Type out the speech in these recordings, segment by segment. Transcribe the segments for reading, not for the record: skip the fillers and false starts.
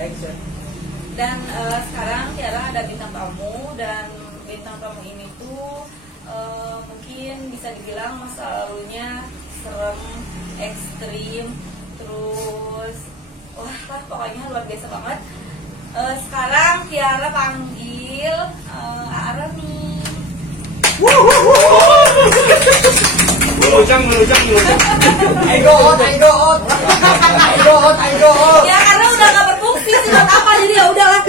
Dan sekarang Tiara ada bintang tamu, dan bintang tamu ini tuh mungkin bisa dibilang masa lalunya serem, ekstrim, terus wah lah pokoknya luar biasa banget. Sekarang Tiara panggil Aroni. Melujang. I go out. Ya karena udah gak berfungsi sih buat apa, jadi ya udahlah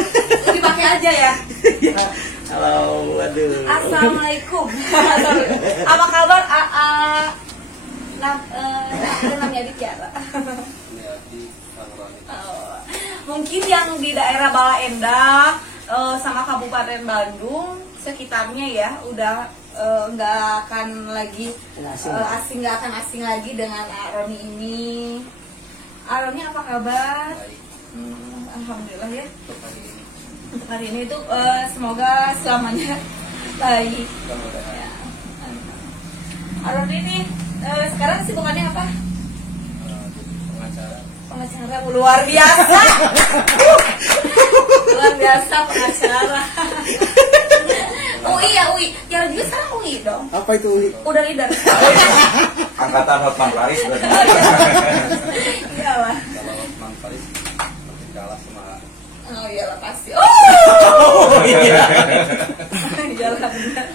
dipakai aja ya. Halo, waduh. Assalamualaikum. Apa kabar namanya di Tiara? Mungkin yang di daerah Bala Endah sama Kabupaten Bandung sekitarnya ya udah nggak akan lagi nggak akan asing lagi dengan Aroni ini. Aroni apa kabar? Alhamdulillah ya. Untuk hari ini itu semoga selamanya baik. Ya. Aroni ini sekarang sibukannya apa? Pengacara luar biasa. Luar biasa pengacara. UI ya UI. Tiara juga sekarang UI dong. Apa itu UI? Udah leader. Angkatan Hotman Paris berarti. Iyalah. Kalau Hotman Paris mungkin kalah sama. Oh iyalah pasti. Oh iya. Iyalah benar.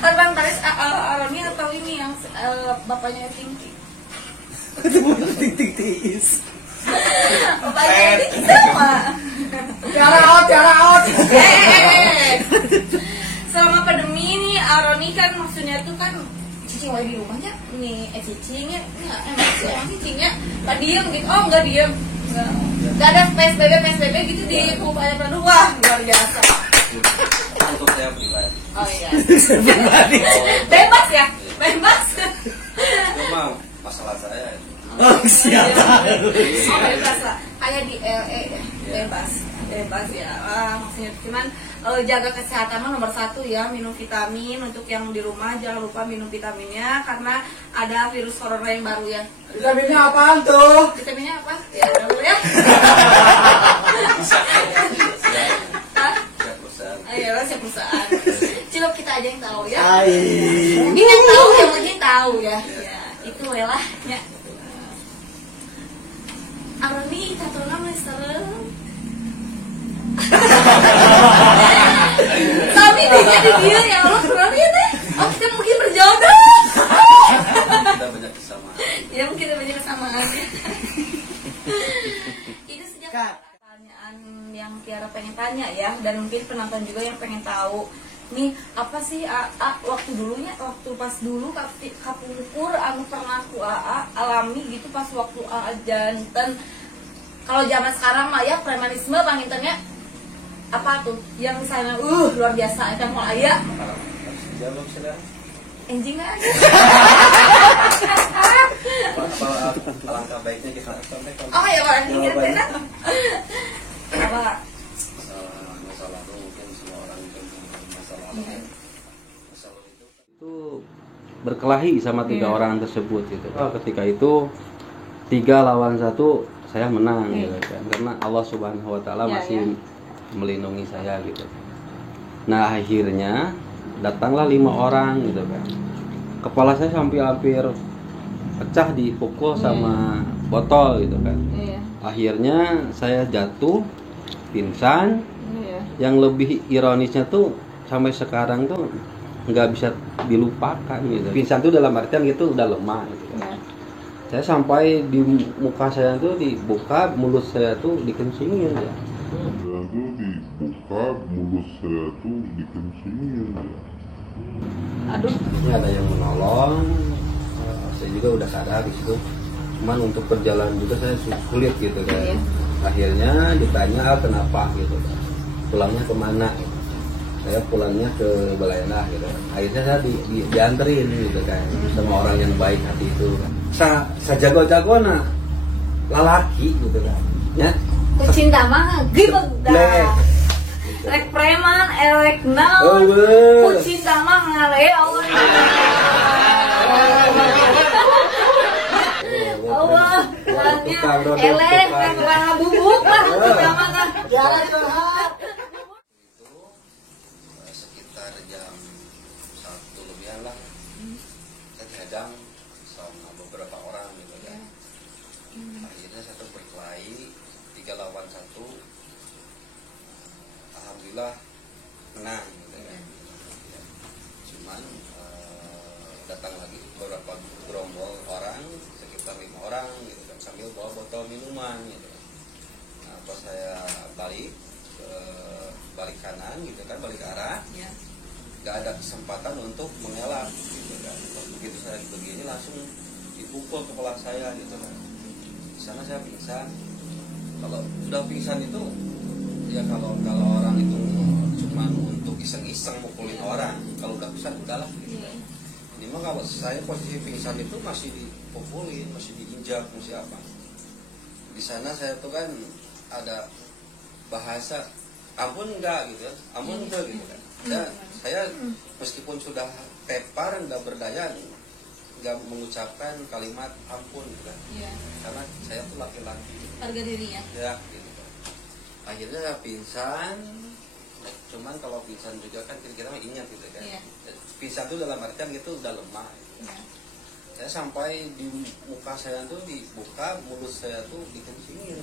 Hotman Paris Aroni atau ini yang bapaknya Tinggi? Tiis. Bapaknya Tinggi sama. Tiara out. Selama pandemi ini Aroni kan maksudnya tuh kan cicing lagi di rumahnya nih cicingnya emang cicingnya nggak diem gitu. Oh nggak diem, nggak ada PSBB gitu di Kabupaten Bandung. Wah luar biasa. Untuk saya pribadi. Oh iya. Bebas ya, bebas. Itu mah masalah saya. Oh siapa? Oh bebas lah, kayak di LA ya, bebas ya. Maksudnya cuman jaga kesehatan nomor 1 ya, minum vitamin. Untuk yang di rumah jangan lupa minum vitaminnya karena ada virus corona yang baru ya. Vitaminnya apaan tuh? Vitaminnya apa? Ya udah dulu ya. Ayolah siap perusahaan. Coba kita aja yang tahu ya. Mungkin yang tahu yang mungkin tahu ya. Ya itu welahnya. Aroni tatuna master. Tapi dia ya Allah keren ya teh. Oh kita mungkin berjodoh. Kita banyak kesamaan. Ya mungkin ada banyak kesamaan. Itu sejak pertanyaan yang Tiara pengen tanya ya, dan mungkin penonton juga yang pengen tahu. Nih apa sih waktu dulunya, waktu pas dulu kapungkur anu pernah ku alami gitu pas waktu janten. Kalau zaman sekarang mah ya premanisme pangintennya apa tuh yang misalnya luar biasa itu mau aya Jawab sudah. anjing nggak ada. Alangkah baiknya kita sampaikan. Oh ya orang ini benar. Apa? Masalah itu mungkin semua orang itu masalah. Masalah itu berkelahi sama 3 orang tersebut gitu. Ketika itu 3 lawan 1 saya menang gitu kan, karena Allah Subhanahu Wa Taala masih melindungi saya gitu. Nah akhirnya datanglah 5 orang gitu kan, kepala saya sampai hampir pecah dipukul sama botol gitu kan. Akhirnya saya jatuh pingsan. Yang lebih ironisnya tuh sampai sekarang tuh nggak bisa dilupakan gitu. Pingsan tuh dalam artian gitu udah lemah gitu kan. Saya sampai di muka saya tuh dibuka, mulut saya tuh dikencingin ya. Aduh. Ini ada yang menolong, saya juga udah sadar di situ. Cuman untuk perjalanan juga saya sulit gitu kan. Akhirnya ditanya kenapa gitu. Pulangnya kemana? Gitu. Saya pulangnya ke Balayanah gitu. Akhirnya saya dianterin gitu kan sama orang yang baik hati itu. Saya jago-jago lalaki gitu kan. Ya. Cinta mah gitu dah. Rek preman, elek naon. Cinta mah ngaleo. Allah, curhatnya Tukang dodol, eleh tukang. karena bubuk lah yang mana Tiara curhat. Itu sekitar jam 1 lebihan lah. Saya dihadang sama beberapa orang gitu kan. Akhirnya saya tuh berkelahi 3 lawan 1. Alhamdulillah menang gitu kan. Cuman datang lagi beberapa gerombol orang, sekitar 5 orang gitu kan, sambil bawa botol minuman gitu. Nah, pas saya balik ke balik kanan gitu kan, balik arah, ya. nggak ada kesempatan untuk mengelak gitu kan. Pas begitu saya begini langsung dipukul kepala saya gitu kan. Di sana saya pingsan. Kalau udah pingsan itu ya kalau orang itu cuma untuk iseng-iseng mukulin orang, kalau udah pingsan udahlah gitu kan. Ini mah kalau saya posisi pingsan itu masih dipukulin, masih diinjak, masih apa. Di sana saya tuh kan ada bahasa ampun enggak gitu kan, ampun enggak gitu kan. Saya meskipun sudah tepar enggak berdaya, enggak mengucapkan kalimat ampun gitu kan. Iya. Karena saya tuh laki-laki. Harga diri ya. Ya gitu kan. Akhirnya saya pingsan. Cuman kalau pingsan juga kan kira-kira ingat gitu kan. Iya. Pingsan itu dalam artian gitu udah lemah gitu. Iya. Saya sampai di muka saya tuh dibuka, mulut saya tuh dikencingin.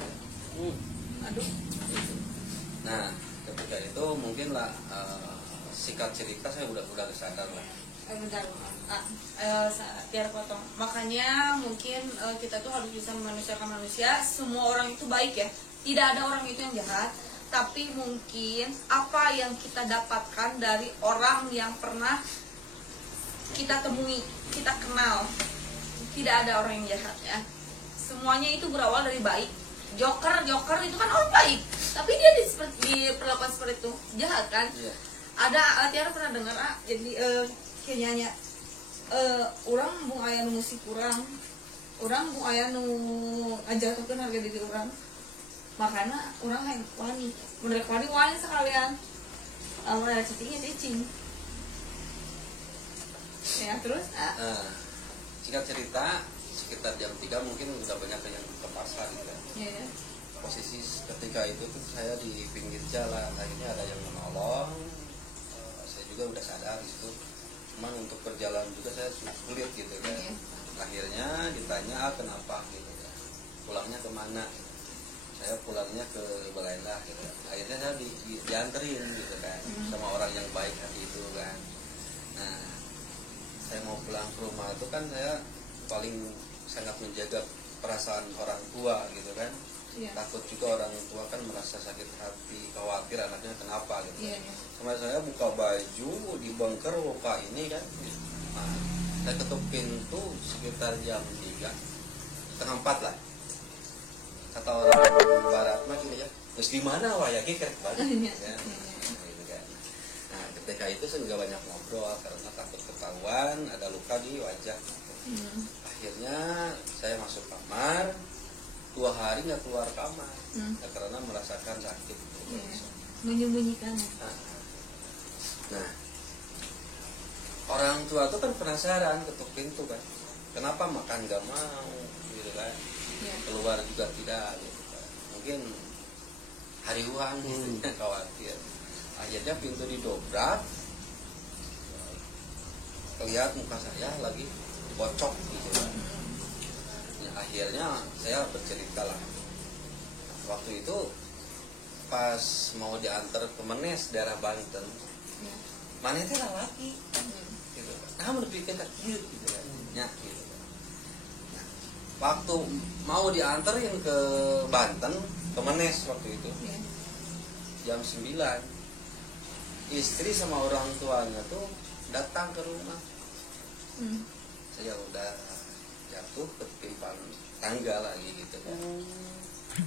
Aduh. Nah ketika itu mungkin lah sikat cerita saya udah sadar lah. Bentar, Tiara potong. Makanya mungkin kita tuh harus bisa memanusiakan manusia. Semua orang itu baik ya. Tidak ada orang itu yang jahat. Tapi mungkin apa yang kita dapatkan dari orang yang pernah kita temui, kita kenal, tidak ada orang yang jahat ya. Semuanya itu berawal dari baik. Joker itu kan orang baik, tapi dia diperlakukan seperti itu, jahat kan? Iya. Ada Tiara pernah dengar jadi kayaknya orang bung aya nu musik kurang, orang bung aya nu ngajatukeun harga diri orang. Makanya orang yang wani, bener wani sekalian. Ada cicing. Ya terus Singkat cerita sekitar jam 3 mungkin udah banyak yang ke pasar gitu kan. ya. Posisi ketika itu tuh saya di pinggir jalan, akhirnya ada yang menolong. Saya juga udah sadar di situ. Cuman untuk berjalan juga saya sulit gitu kan. Iya. Akhirnya ditanya kenapa gitu kan. Pulangnya kemana? Saya pulangnya ke Balendah gitu. Akhirnya saya dianterin gitu kan sama orang yang baik hati itu kan. Nah, saya mau pulang ke rumah itu kan saya paling sangat menjaga perasaan orang tua gitu kan. Iya. Takut juga orang tua kan merasa sakit hati, khawatir anaknya kenapa gitu. Iya. Sama saya buka baju di bunker luka ini kan. Nah, saya ketuk pintu sekitar jam 3:30 lah. Kata orang barat mah gini ya, terus di mana wah ya kerek banget ya. Gitu kan. Nah, ketika itu saya nggak banyak ngobrol karena takut ketahuan ada luka di wajah. Akhirnya saya masuk kamar, 2 hari nggak keluar kamar karena merasakan sakit. Menyembunyikan. Nah, orang tua tuh kan penasaran ketuk pintu kan, kenapa makan nggak mau gitu kan, keluar juga tidak gitu kan. Mungkin hari uang gitu khawatir. Akhirnya pintu didobrak, lihat muka saya lagi bocok gitu kan. Ya, akhirnya saya bercerita lah. Waktu itu pas mau diantar ke Menes daerah Banten, mana itu laki gitu kan. Nah berpikir tak gitu kan. Ya, gitu kan. Nah, waktu mau diantarin ke Banten, ke Menes waktu itu jam 9, istri sama orang tuanya tuh datang ke rumah. Saya udah jatuh ketimpan tangga lagi gitu kan.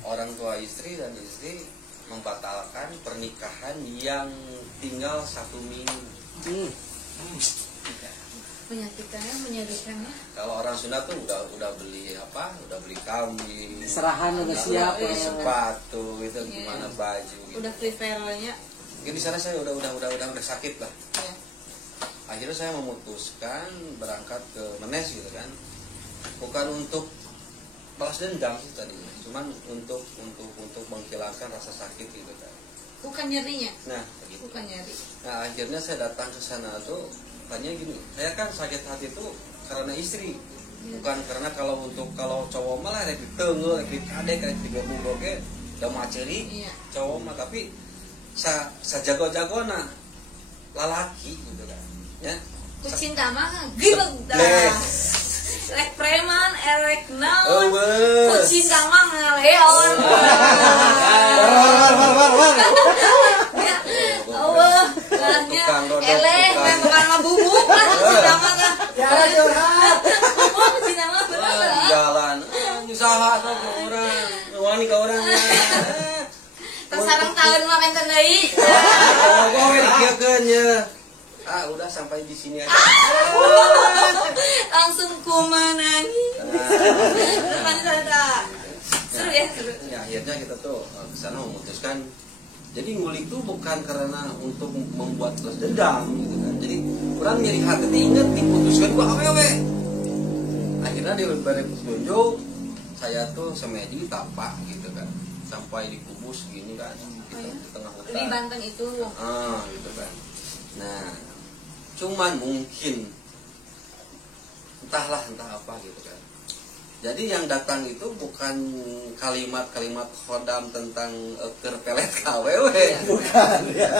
Orang tua istri dan istri membatalkan pernikahan yang tinggal 1 minggu. Menyakitkannya, menyedihkannya. Kalau orang Sunda tuh udah beli apa? Udah beli kambing, Serahan udah siap beli ya. sepatu, itu gimana baju. Gitu. Udah prepare-nya. Mungkin di sana saya udah sakit lah. Ya. Akhirnya saya memutuskan berangkat ke Menes gitu kan. Bukan untuk balas dendam sih tadinya, cuman untuk menghilangkan rasa sakit gitu kan. Bukan nyerinya. Nah, gitu. Bukan nyeri. Nah, akhirnya saya datang ke sana tuh tanya gini, saya kan sakit hati tuh karena istri, bukan karena kalau cowok malah rek diteungel, rek dikadek, rek digabung ge da maceri. Iya. Cowok mah tapi jago-jagona lalaki gitu kan. Ya. Ku cinta mah gibeg dah. Rek preman, erek naon. Ku cinta mah ngaleon. Allah, lahnya eleh, memang ngabubuk lah ku cinta mah. Ya curhat. Ku cinta mah bener. Jalan, usaha tuh ke orang, wani ke orang. Tasarang tahun mah menten deui. Kowe dikieukeun ya. Udah sampai di sini aja. Langsung kumanani. Seru ya, seru. Ya, akhirnya kita tuh ke sana memutuskan. Jadi ngulik tuh bukan karena untuk membuat balas dendam gitu kan. Jadi orang nyari hati inget diputuskan gua awewe. Akhirnya di bareng petunjuk saya tuh semedi tapak gitu kan. Sampai dikubus gini kan. Gitu, di tengah hutan. Di Banten itu. Gitu kan. Nah, cuman mungkin entah apa gitu kan. Jadi yang datang itu bukan kalimat-kalimat khodam tentang terpelet KWW, Bukan ya.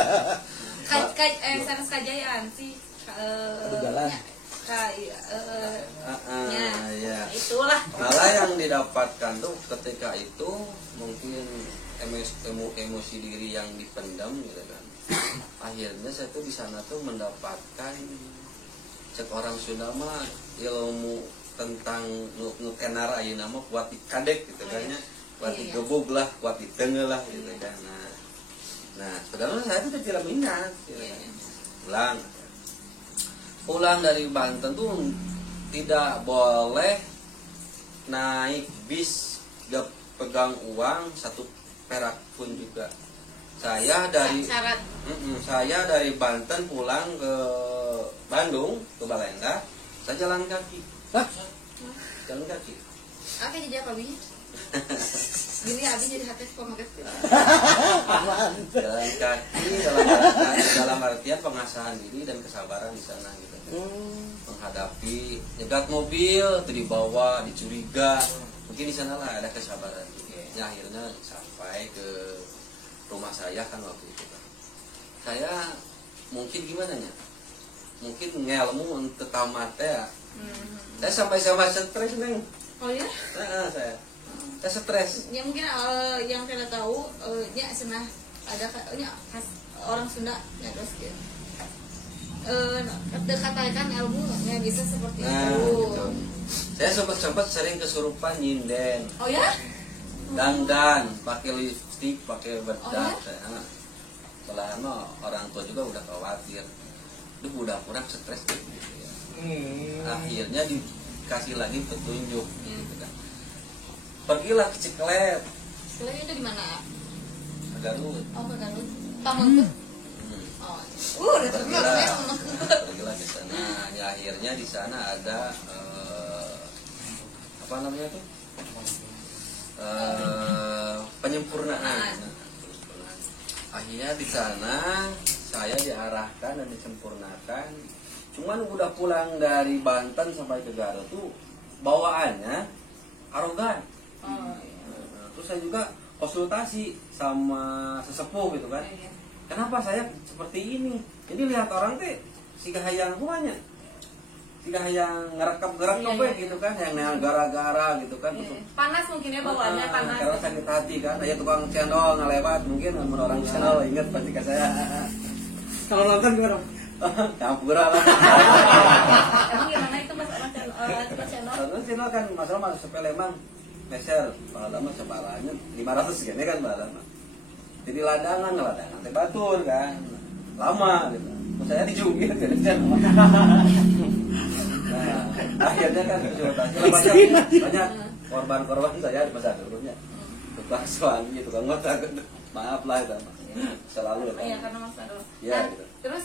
Sanes kajayaan sih. Jalan. Ya. Itulah. Malah yang didapatkan tuh ketika itu mungkin emosi diri yang dipendam gitu kan. Akhirnya saya tuh di sana tuh mendapatkan orang Sunda mah ilmu tentang nutenar ayeuna mah kuat dikadek gitu kan ya. Kuat digebug lah, kuat ditengel lah gitu kan. Nah, sebenarnya saya tuh tidak minat gitu kan. Pulang dari Banten tuh tidak boleh naik bis gak pegang uang 1 perak pun juga. Saya dari Banten pulang ke Bandung ke Balenda, saya jalan kaki. Jalan kaki. Oke, jadi apa binya? Gini abi jadi hati pemakai. Jalan kaki dalam artian pengasahan diri dan kesabaran di sana gitu. Menghadapi nyegat mobil, itu dibawa, dicuriga. Mungkin di sana lah ada kesabaran. Ya, akhirnya sampai ke rumah saya kan waktu itu kan. Saya mungkin gimana ya? Mungkin ngelmu untuk tamat ya. Saya sampai sama stres neng. Oh ya? Saya stres. Ya mungkin yang saya tahu nya senah ada khas orang Sunda ya terus gitu. Katakan ilmu nggak bisa seperti itu. Gitu. Saya sempat sering kesurupan nyinden. Oh ya? Dandan, pakai lipstik, pakai bedak. Oh, ya? Setelah orang tua juga udah khawatir. Duh, udah kurang stres gitu ya. Akhirnya dikasih lagi petunjuk gitu kan. Pergilah ke Ciklet. Ciklet itu di mana? Garut. Oh, ke Garut. Pamengpeut. Oh. Udah terkenal ya. Pergilah ke sana. Ya, akhirnya di sana ada apa namanya tuh? Penyempurnaan. Akhirnya di sana saya diarahkan dan disempurnakan. Cuman udah pulang dari Banten sampai ke Garut tuh bawaannya arogan. Terus saya juga konsultasi sama sesepuh gitu kan. Kenapa saya seperti ini? Jadi lihat orang teh siga hayang kuanya. Siga hayang ngerekap gitu kan, yang gara-gara gitu kan. Panas mungkin ya bawaannya panas. Karena sakit hati kan, ada tukang channel ngelewat mungkin orang channel ingat pasti ke saya. Kalau nonton gimana? Campur lah. Emang gimana itu mas channel? Channel kan masalah sepele emang meser, lama sebalanya 500 gini kan balanya. Jadi ladangan teh batur kan, lama gitu. Saya dijungkit dari channel. Nah, akhirnya kan banyak korban saya di masa dulunya. Tukang suami, tukang ngotak, maaf lah itu selalu. Iya karena masa dulu. Ya, nah, gitu. Terus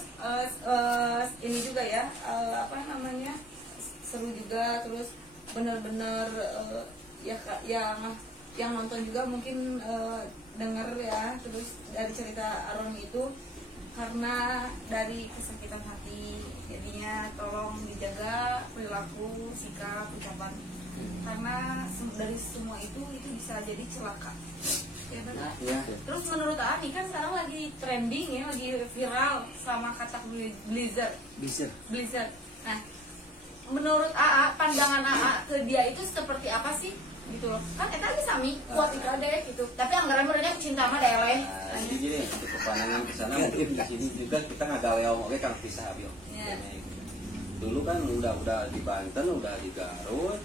ini juga ya apa namanya seru juga terus benar-benar ya yang nonton juga mungkin denger ya, terus dari cerita Aron itu karena dari kesakitan hati, jadinya tolong dijaga perilaku, sikap, ucapan, karena dari semua itu bisa jadi celaka. Ya benar. Iya. Terus menurut Ani kan sekarang lagi trending ya, lagi viral sama kata blizzard. Nah, menurut AA, pandangan AA ke dia itu seperti apa sih? Gitu loh. Kan eta lagi sami kuat itu deh gitu. Tapi anggaran mereka cinta mah deleh. Jadi gini, untuk kepandangan ke sana mungkin di sini juga kita ngagaweong oke Kang Pisah Abio. Iya. Dulu kan udah di Banten, udah di Garut,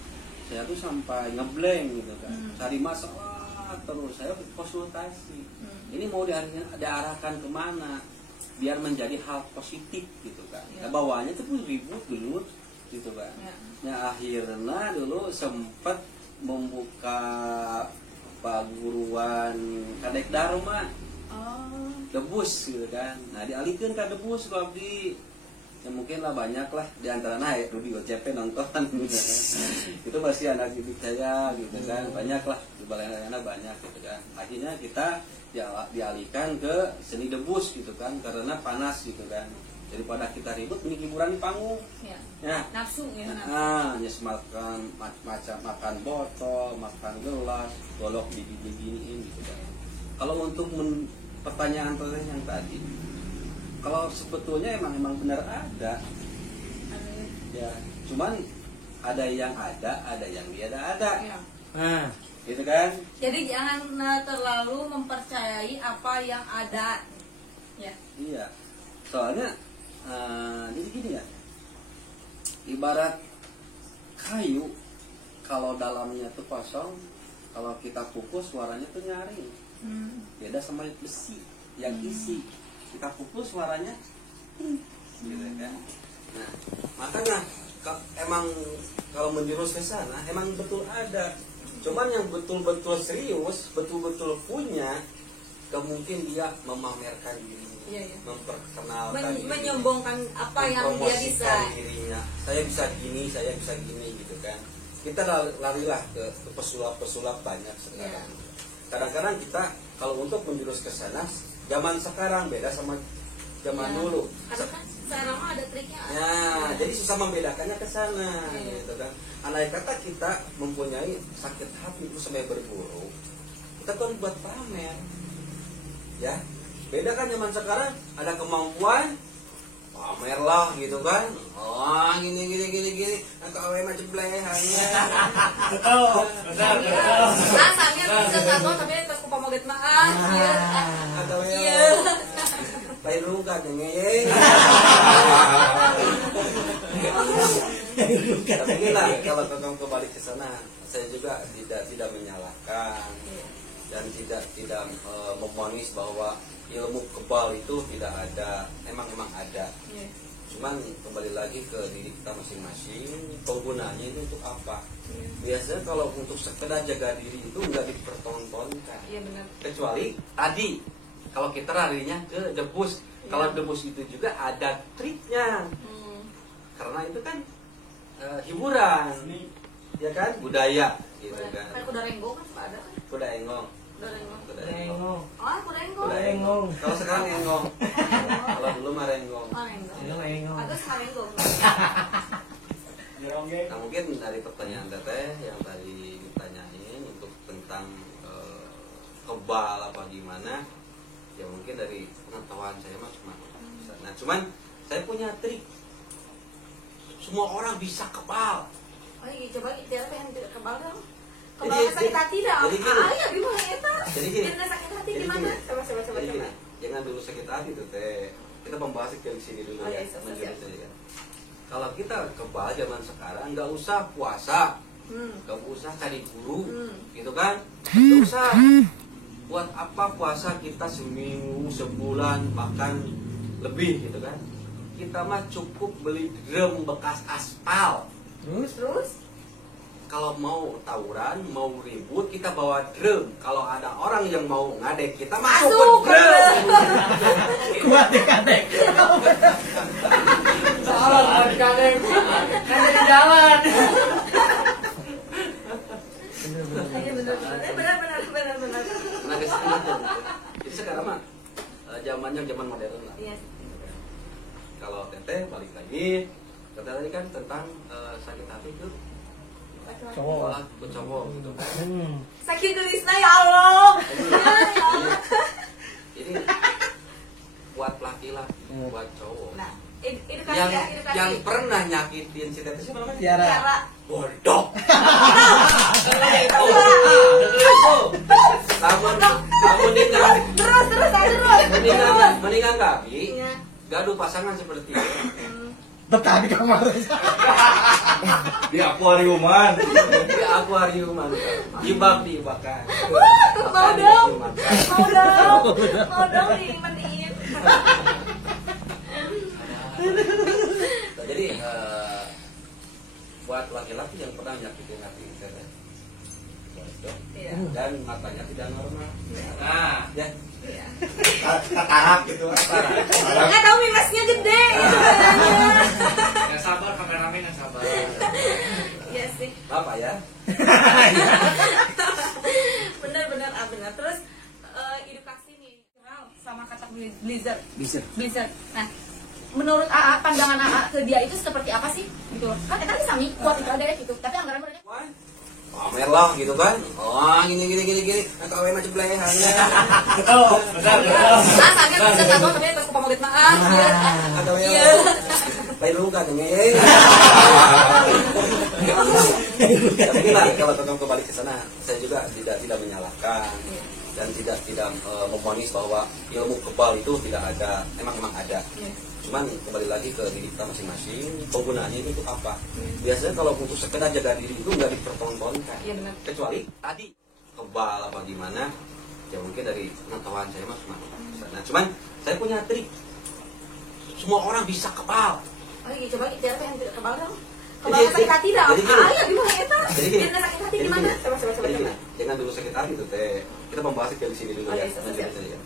saya tuh sampai ngeblank gitu kan. Cari masalah terus, saya konsultasi. Ini mau diarahkan kemana? Biar menjadi hal positif gitu kan. Nah, bawahnya tuh ribut gelut gitu kan. Nah, akhirnya dulu sempat membuka paguruan kadek dharma debus gitu kan. Nah, dialihkan ke debus kalau abdi ya mungkin lah banyak lah di antara naik Rudi OCP nonton gitu kan. Itu masih anak didik saya gitu kan, banyak lah di balai-balai banyak gitu kan. Akhirnya kita dialihkan ke seni debus gitu kan, karena panas gitu kan. Daripada kita ribut, ini hiburan di panggung. Ya. Nafsu ya. Nyes makan macam makan botol, makan gelas, golok digini-giniin gitu kan. Kalau untuk pertanyaan yang tadi, kalau sebetulnya emang benar ada. Ya, cuman ada yang ada yang tiada ada. Ya. Gitu kan? Jadi jangan terlalu mempercayai apa yang ada. Ya. Iya. Soalnya jadi gini ya, ibarat kayu, kalau dalamnya tuh kosong, kalau kita pukul suaranya tuh nyaring. Beda sama besi yang isi, kita pukul suaranya gitu kan. Nah, makanya emang kalau menjurus ke sana emang betul ada, cuman yang betul-betul serius, betul-betul punya, mungkin dia memamerkan diri, memperkenalkan diri, menyombongkan apa yang dia bisa. Dirinya. Saya bisa gini gitu kan. Kita larilah ke pesulap-pesulap banyak sekarang. Kadang-kadang kita kalau untuk menjurus ke sana, zaman sekarang beda sama zaman dulu. Karena kan sekarang ada triknya. Ya, jadi susah membedakannya ke sana, gitu kan. Andai kata kita mempunyai sakit hati itu sampai berburu, kita kan buat pamer. Ya, beda kan zaman sekarang ada kemampuan pamer lah gitu kan. Oh, gini atau awet macam beleh hanya. Benar. Nah, sambil bisa tahu tapi pas kupamoget mah. Atau lain lu kan ngeyeng. Tapi lah kalau kakak kembali ke sana, saya juga tidak menyalahkan dan tidak memvonis bahwa ilmu kebal itu tidak ada. Emang ada. Cuman kembali lagi ke diri kita masing-masing, penggunanya itu untuk apa? Biasanya kalau untuk sekedar jaga diri itu nggak dipertontonkan. Iya benar. Kecuali tadi kalau kita larinya ke debus, kalau debus itu juga ada triknya. Karena itu kan hiburan, ya kan, budaya, gitu kan. Kayak kuda renggong kan ada kan? Kuda enggong. Kuda renggong. Kalau sekarang enggong. Kalau dulu mah renggong. Agak renggong. Nah, mungkin dari pertanyaan teteh yang tadi ditanyain untuk tentang kebal apa gimana, ya mungkin dari pengetahuan saya mah cuma bisa. Nah, cuman saya punya trik. Semua orang bisa kebal. Oh iya, coba kita yang tidak kebal dong. Kebal sakit hati dah. Ya gimana eta? Jadi gini. Sakit hati gimana? Coba. Jangan dulu sakit hati tuh teh. Kita membahas ke sini dulu ya. Kalau kita kebal zaman sekarang nggak usah puasa, nggak usah cari guru, gitu kan? Nggak usah. Buat apa puasa kita seminggu, sebulan, bahkan lebih gitu kan? Kita mah cukup beli drum bekas aspal. Terus? Kalau mau tawuran, mau ribut, kita bawa drum. Kalau ada orang yang mau ngadek, kita masuk ke drum. Kuat kadek. Salah kadek. Kan di jalan. benar. Nah, kesana. Jadi sekarang mah zamannya zaman modern lah. Iya. Kalau teteh balik lagi, teteh tadi kan tentang sakit hati itu Cowok. ke cowok gitu. Sakit tulisnya ya Allah. Jadi buat laki-laki, buat cowok. Nah, edukasi yang ya, edukasi. yang pernah nyakitin si teteh siapa namanya? Tiara. Tiara. Bodoh. Namun Terus. mendingan kami Iya. gaduh pasangan seperti itu Betah di kamar. Di akuariuman. di akuarium, jibak diibakan. Mau dong dimandiin. Jadi buat laki-laki yang pernah nyakitin hati teteh, bodoh. Iya. Dan matanya tidak normal. Nah, Ya, tahap gitu. Nggak tahu minusnya gede gitu katanya. Yang sabar, kameramen yang sabar. Iya sih. apa ya? Benar. Terus edukasi nih sama kata blizzard. Nah, menurut AA, pandangan AA ke dia itu seperti apa sih? Gitu. Kan tadi sami kuat itu ada gitu. Tapi anggaran mereka Pamer lah gitu kan. Oh, gini. Kawin aja belayan. Betul, benar. sangat bisa tahu tapi pas pamogit maaf. Ada yang Iya. lain lu kan ini. Tapi lah kalau tetap kembali ke sana, saya juga tidak menyalahkan dan tidak memvonis bahwa ilmu kebal itu tidak ada. Emang ada. Cuman kembali lagi ke diri kita masing-masing, penggunaannya itu untuk apa? Biasanya kalau untuk sekedar jaga diri itu nggak dipertontonkan. Iya benar. Kecuali tadi kebal apa gimana, ya mungkin dari pengetahuan saya mas. Nah, cuman saya punya trik. Semua orang bisa kebal. Oh iya, coba kita yang tidak kebal dong. Kebal Jadi- sakit hati dah. jadi gini. Ayo gimana eta? Jadi gini. Dia sakit hati Jadi gimana? gini. Coba. Jadi gini, jangan dulu sakit hati tuh teh. Kita membahas dari sini dulu ya. Oke, siap.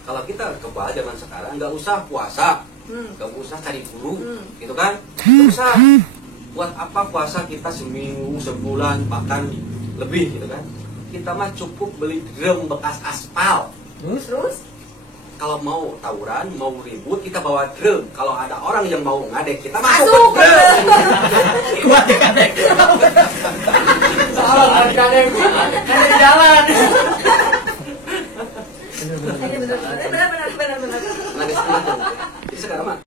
Kalau kita kebal zaman sekarang nggak usah puasa, nggak usah cari guru, gitu kan? Nggak usah. Buat apa puasa kita seminggu, sebulan, bahkan lebih gitu kan? Kita mah cukup beli drum bekas aspal. Terus Kalau mau tawuran, mau ribut, kita bawa drum. Kalau ada orang yang mau ngadek, kita masuk masuk. ke drum. Kuat di kadek. Soal kadang jalan. Benar. Nah, di sana tuh. Jadi sekarang mah